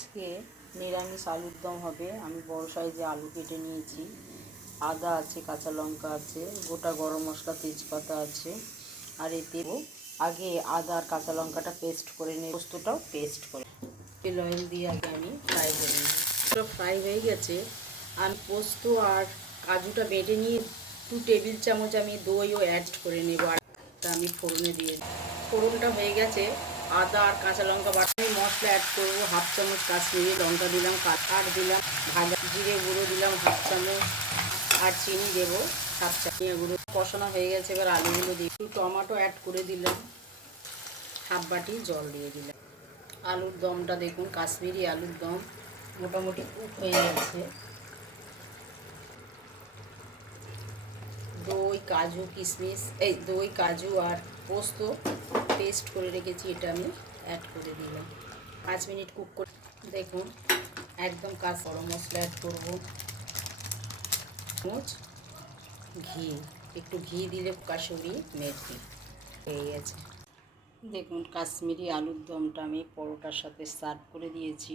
আজকে নিরামিষ আলুর দম হবে। আমি বড় সাইজে আলু কেটে নিয়েছি, আদা আছে, কাঁচা লঙ্কা আছে, গোটা গরম মশলা, তেজপাতা আছে। আর এতে আগে আদা আর কাঁচা লঙ্কাটা পেস্ট করে নিয়ে পোস্তটাও পেস্ট করে তেল অয়েল দিয়ে আগে আমি ফ্রাই করে নিই। ওটা ফ্রাই হয়ে গেছে। আমি পোস্ত আর কাজুটা বেটে নিয়ে 2 টেবিল চামচ আমি দইও অ্যাড করে নেব। আর আমি ফোড়নে দিয়ে ফোড়নটা হয়ে গেছে। আদা আর কাঁচা লঙ্কা বাটা মশলা অ্যাড করবো। হাফ চামচ কাশ্মীরি লঙ্কা দিলাম, কাঁচা দিলাম, ভাজা জিরে গুঁড়ো দিলাম হাফ চামচ, আর চিনি দেবো হাফ চামচ। গুঁড়ো কষানো হয়ে গেছে। এবার আলুগুলো দিয়ে একটু টমেটো অ্যাড করে দিলাম, হাফ বাটি জল দিয়ে দিলাম। আলুর দমটা দেখুন, কাশ্মীরি আলুর দম মোটামুটি কুক হয়ে গেছে। দই, কাজু, কিশমিশ, দই, কাজু আর পোস্ত পেস্ট করে রেখেছি, এটা আমি অ্যাড করে দিলাম। 5 মিনিট কুক করে দেখুন একদম গরম মশলা অ্যাড করবো, চামচ ঘি, একটু ঘি দিলে কাসুরি মেথি হয়ে গেছে। দেখুন কাশ্মীরি আলুর দমটা আমি পরোটার সাথে সার্ভ করে দিয়েছি।